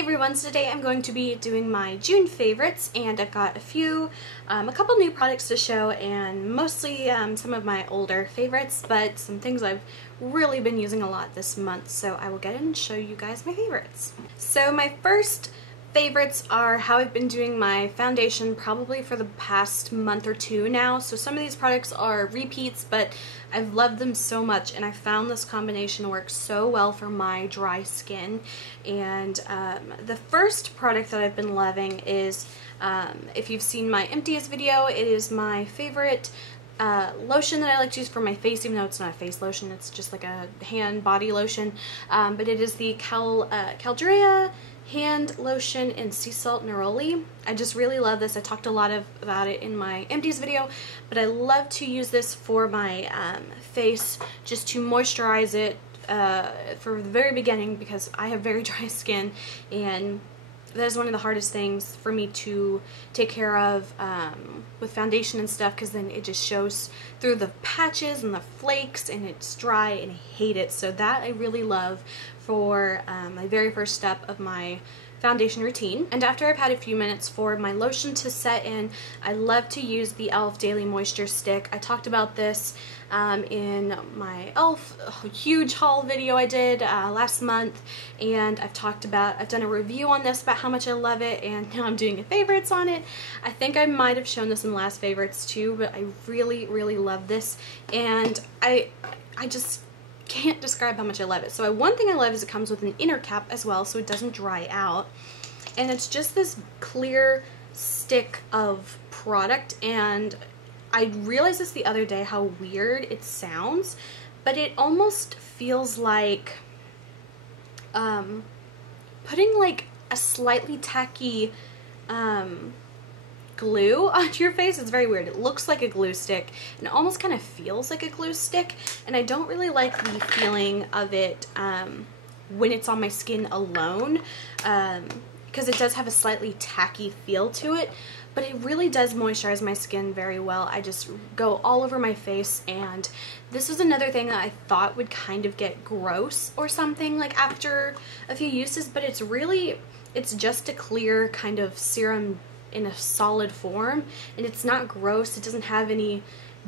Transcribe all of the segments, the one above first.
everyone, so today I'm going to be doing my June favorites, and I've got a couple new products to show, and mostly some of my older favorites, but some things I've really been using a lot this month, so I will get in and show you guys my favorites. So my first favorites are how I've been doing my foundation probably for the past month or two now. So some of these products are repeats, but I've loved them so much, and I found this combination works so well for my dry skin. And the first product that I've been loving is, if you've seen my emptiest video, it is my favorite lotion that I like to use for my face, even though it's not a face lotion, it's just like a hand body lotion. But it is the Caldrea hand lotion in sea salt Neroli. I just really love this. I talked a lot about it in my empties video, but I love to use this for my face, just to moisturize it for the very beginning, because I have very dry skin, and that is one of the hardest things for me to take care of with foundation and stuff, because then it just shows through the patches and the flakes, and it's dry, and I hate it. So that I really love for my very first step of my foundation routine. And after I've had a few minutes for my lotion to set in, I love to use the e.l.f. Daily Moisture Stick. I talked about this in my e.l.f. huge haul video I did last month, and I've done a review on this about how much I love it, and now I'm doing a favorites on it. I think I might have shown this in the last favorites too, but I really love this, and I just can't describe how much I love it. So one thing I love is it comes with an inner cap as well, so it doesn't dry out, and it's just this clear stick of product. And I realized this the other day how weird it sounds, but it almost feels like putting like a slightly tacky glue onto your face. It's very weird. It looks like a glue stick and it almost kind of feels like a glue stick, and I don't really like the feeling of it when it's on my skin alone, because it does have a slightly tacky feel to it, but it really does moisturize my skin very well. I just go all over my face, and this was another thing that I thought would kind of get gross or something like after a few uses, but it's just a clear kind of serum in a solid form, and it's not gross. It doesn't have any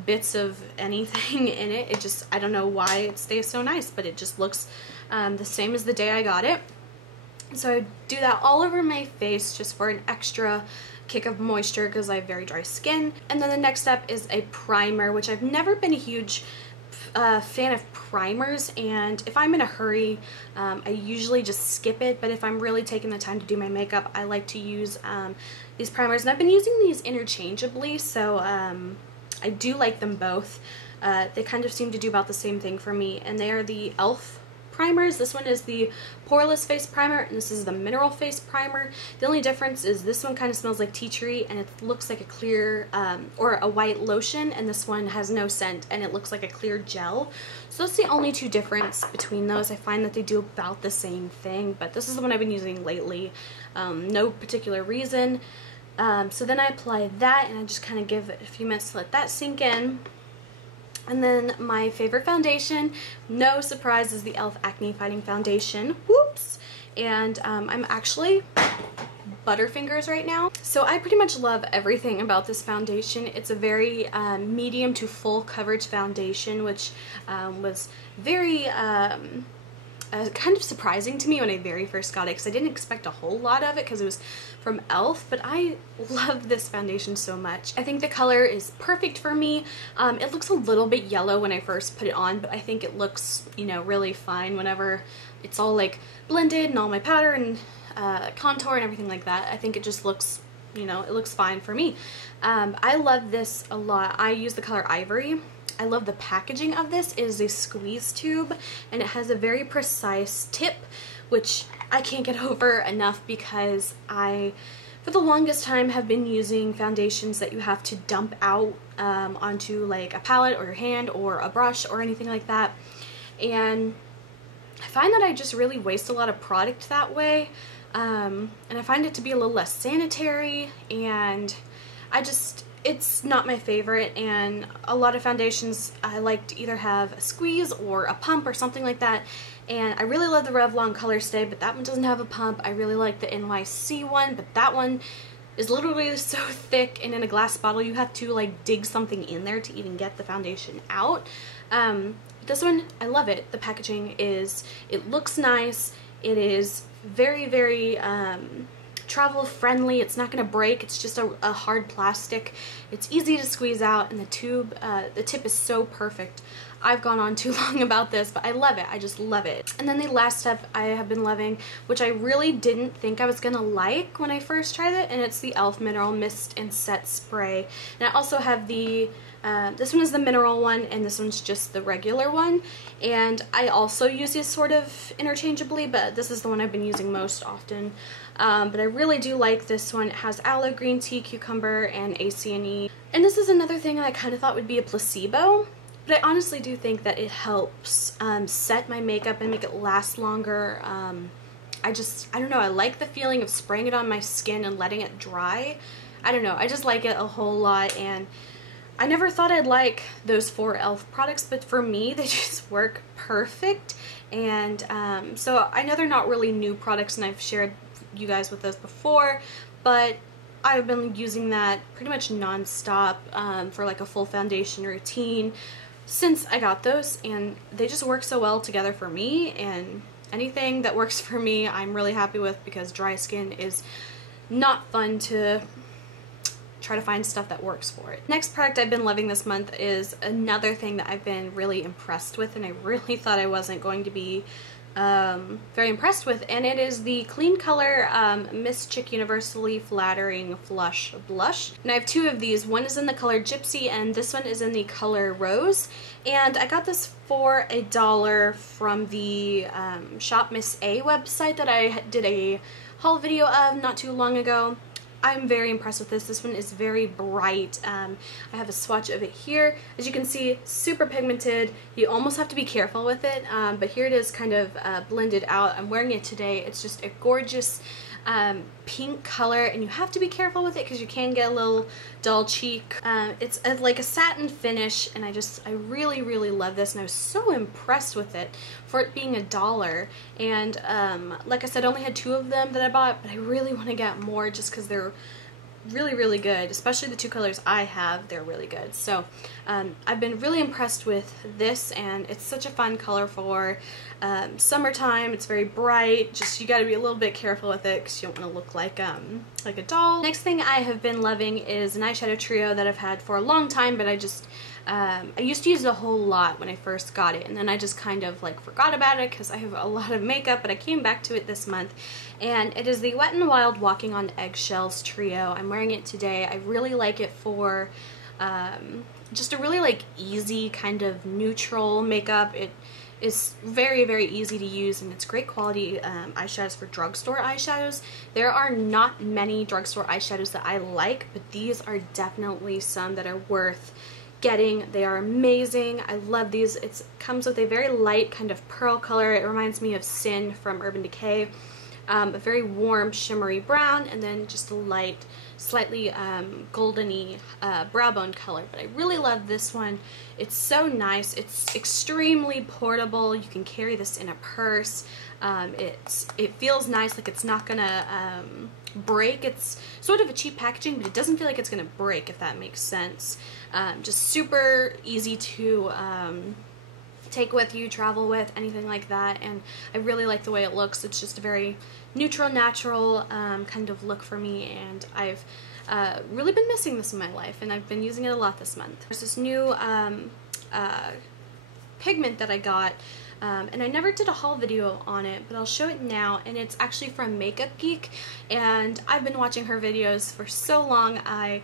bits of anything in it. It just, I don't know why it stays so nice, but it just looks the same as the day I got it. So I do that all over my face just for an extra kick of moisture, because I have very dry skin. And then the next step is a primer, which I've never been a huge fan of primers, and if I'm in a hurry, I usually just skip it, but if I'm really taking the time to do my makeup, I like to use these primers, and I've been using these interchangeably, so I do like them both. They kind of seem to do about the same thing for me, and they are the e.l.f. primers. This one is the Poreless Face Primer, and this is the Mineral Face Primer. The only difference is this one kind of smells like tea tree, and it looks like a clear or a white lotion, and this one has no scent, and it looks like a clear gel. So that's the only two difference between those. I find that they do about the same thing, but this is the one I've been using lately. No particular reason. So then I apply that, and I just kind of give it a few minutes to let that sink in. And then my favorite foundation, no surprise, is the e.l.f. Acne Fighting Foundation. Whoops! And I'm actually Butterfingers right now. So I pretty much love everything about this foundation. It's a very medium to full coverage foundation, which was very kind of surprising to me when I very first got it, because I didn't expect a whole lot of it because it was from e.l.f., but I love this foundation so much. I think the color is perfect for me. It looks a little bit yellow when I first put it on, but I think it looks, you know, really fine whenever it's all like blended and all my powder and contour and everything like that. I think it just looks, you know, it looks fine for me. I love this a lot. I use the color Ivory. I love the packaging of this. It is a squeeze tube, and it has a very precise tip, which I can't get over enough, because I, for the longest time, have been using foundations that you have to dump out onto like a palette or your hand or a brush or anything like that, and I find that I just really waste a lot of product that way, and I find it to be a little less sanitary, and it's not my favorite. And a lot of foundations I like to either have a squeeze or a pump or something like that, And I really love the Revlon Color Stay, but that one doesn't have a pump. I really like the NYC one, but that one is literally so thick, and in a glass bottle you have to like dig something in there to even get the foundation out. This one, I love it. The packaging is, it looks nice. It is very, very travel friendly. It's not going to break. It's just a hard plastic. It's easy to squeeze out, and the tip is so perfect. I've gone on too long about this, but I love it. I just love it. And then the last step I have been loving, which I really didn't think I was gonna like when I first tried it, and it's the e.l.f. Mineral Mist and Set Spray. And I also have the, this one is the mineral one, and this one's just the regular one. And I also use these sort of interchangeably, but this is the one I've been using most often. But I really do like this one. It has aloe, green tea, cucumber, and ACNE. And this is another thing I kind of thought would be a placebo. But I honestly do think that it helps set my makeup and make it last longer. I don't know, I like the feeling of spraying it on my skin and letting it dry. I don't know, I just like it a whole lot, and I never thought I'd like those 4 e.l.f. products, but for me they just work perfect. And so I know they're not really new products, and I've shared you guys with those before, but I've been using that pretty much non-stop for like a full foundation routine since I got those, and they just work so well together for me. And anything that works for me I'm really happy with, because dry skin is not fun to try to find stuff that works for it. Next product I've been loving this month is another thing that I've been really impressed with, and I really thought I wasn't going to be very impressed with, and it is the Clean Color Miss Chick Universally Flattering Flush Blush. And I have 2 of these. One is in the color Gypsy, and this one is in the color Rose. And I got this for $1 from the Shop Miss A website that I did a haul video of not too long ago. I'm very impressed with this. This one is very bright. I have a swatch of it here. As you can see, super pigmented. You almost have to be careful with it, but here it is kind of blended out. I'm wearing it today. It's just a gorgeous pink color, and you have to be careful with it because you can get a little dull cheek. It's like a satin finish, and I really, really love this, and I was so impressed with it for it being $1. And like I said, I only had 2 of them that I bought, but I really want to get more just because they're really, really good, especially the 2 colors I have. They're really good. So I've been really impressed with this, and it's such a fun color for summertime. It's very bright. Just, you got to be a little bit careful with it because you don't want to look like a doll. Next thing I have been loving is an eyeshadow trio that I've had for a long time, but I used to use it a whole lot when I first got it, and then I just kind of like forgot about it because I have a lot of makeup, but I came back to it this month, and it is the Wet n Wild Walking on Eggshells trio. I'm wearing it today. I really like it for just a really like easy kind of neutral makeup. It is very, very easy to use, and it's great quality eyeshadows for drugstore eyeshadows. There are not many drugstore eyeshadows that I like, but these are definitely some that are worth getting. They are amazing. I love these. It comes with a very light kind of pearl color. It reminds me of Sin from Urban Decay. A very warm shimmery brown, and then just a light, slightly goldeny brow bone color. But I really love this one. It's so nice. It's extremely portable. You can carry this in a purse. It feels nice, like it's not gonna break. It's sort of a cheap packaging, but it doesn't feel like it's gonna break, if that makes sense. Just super easy to take with you, travel with, anything like that, and I really like the way it looks. It's just a very neutral, natural kind of look for me, and I've really been missing this in my life, and I've been using it a lot this month. There's this new pigment that I got, and I never did a haul video on it, but I'll show it now, and it's actually from Makeup Geek, and I've been watching her videos for so long. I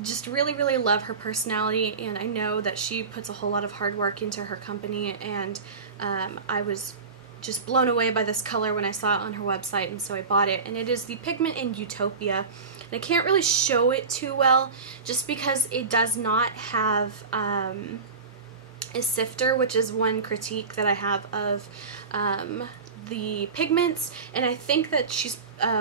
just really, really love her personality, and I know that she puts a whole lot of hard work into her company, and I was just blown away by this color when I saw it on her website, and so I bought it. And it is the Pigment in Utopia, and I can't really show it too well just because it does not have a sifter, which is one critique that I have of the pigments, and I think that she's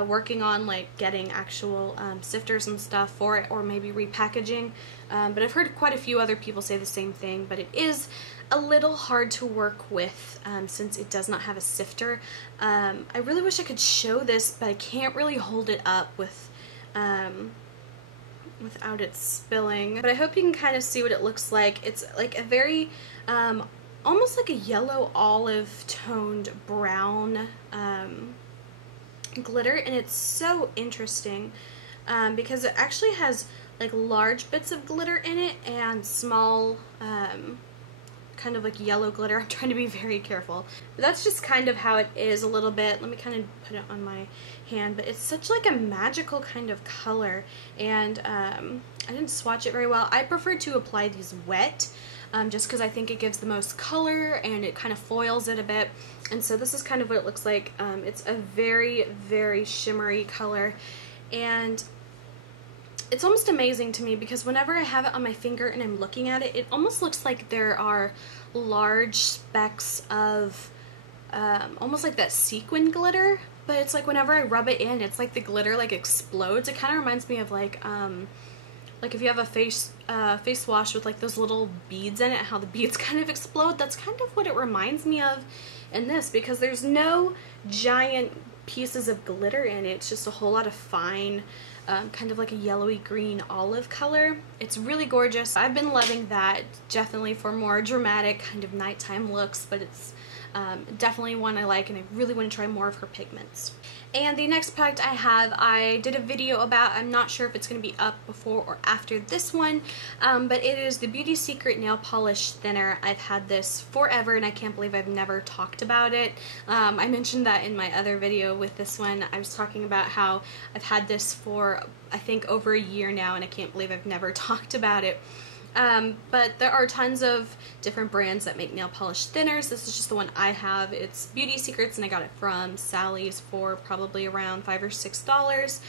working on like getting actual sifters and stuff for it, or maybe repackaging, but I've heard quite a few other people say the same thing. But it is a little hard to work with since it does not have a sifter. I really wish I could show this, but I can't really hold it up with without it spilling. But I hope you can kind of see what it looks like. It's like a very almost like a yellow olive toned brown glitter, and it's so interesting because it actually has like large bits of glitter in it and small kind of like yellow glitter. I'm trying to be very careful. But that's just kind of how it is a little bit. Let me kind of put it on my hand, but it's such like a magical kind of color, and I didn't swatch it very well. I prefer to apply these wet just because I think it gives the most color and it kind of foils it a bit. And so this is kind of what it looks like. It's a very, very shimmery color, and it's almost amazing to me because whenever I have it on my finger and I'm looking at it, it almost looks like there are large specks of almost like that sequin glitter, but it's like whenever I rub it in, it's like the glitter like explodes. It kind of reminds me of like if you have a face wash with like those little beads in it, how the beads kind of explode. That's kind of what it reminds me of in this, because there's no giant pieces of glitter in it. It's just a whole lot of fine kind of like a yellowy green olive color. It's really gorgeous. I've been loving that, definitely for more dramatic kind of nighttime looks, but it's definitely one I like, and I really want to try more of her pigments. And the next product I did a video about. I'm not sure if it's going to be up before or after this one, but it is the Beauty Secret Nail Polish Thinner. I've had this forever, and I can't believe I've never talked about it. I mentioned that in my other video with this one. I was talking about how I've had this for, I think, over a year now, and I can't believe I've never talked about it. But there are tons of different brands that make nail polish thinners. This is just the one I have. It's Beauty Secrets, and I got it from Sally's for probably around $5 or $6.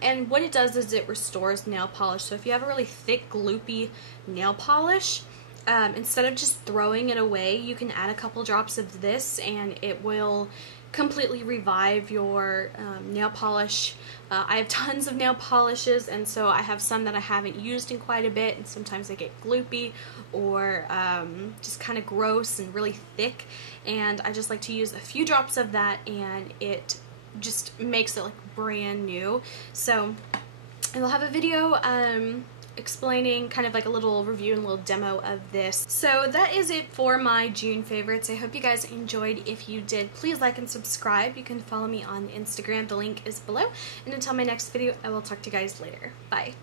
And what it does is it restores nail polish. So if you have a really thick, gloopy nail polish, instead of just throwing it away, you can add a couple drops of this, and it will completely revive your nail polish. I have tons of nail polishes, and so I have some that I haven't used in quite a bit, and sometimes they get gloopy or just kind of gross and really thick, and I just like to use a few drops of that, and it just makes it like brand new. So I will have a video explaining kind of like a little review and a little demo of this. So that is it for my June favorites. I hope you guys enjoyed. If you did, please like and subscribe. You can follow me on Instagram. The link is below. And until my next video, I will talk to you guys later. Bye.